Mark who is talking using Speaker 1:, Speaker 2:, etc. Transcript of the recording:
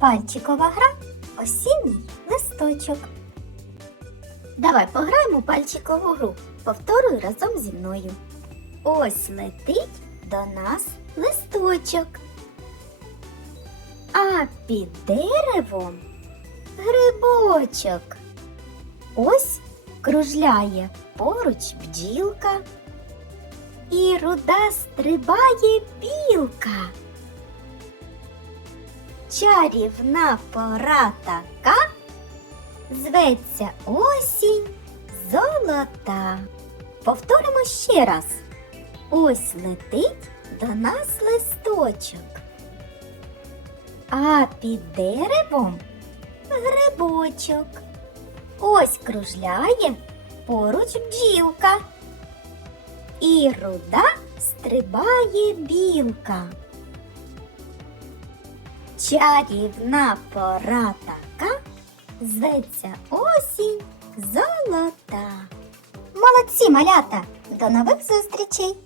Speaker 1: Пальчикова гра осінній листочок. Давай пограємо пальчикову гру. Повторюй разом зі мною. Ось летить до нас листочок. А під деревом грибочок. Ось кружляє поруч бджілка. І руда стрибає білка. Чарівна пора така, зветься осінь золота. Повторимо ще раз. Ось летить до нас листочок. А під деревом грибочок. Ось кружляє поруч бджілка. І руда стрибає білка. Чарівна пора така, зветься осінь золота. Молодці, малята! До нових зустрічей!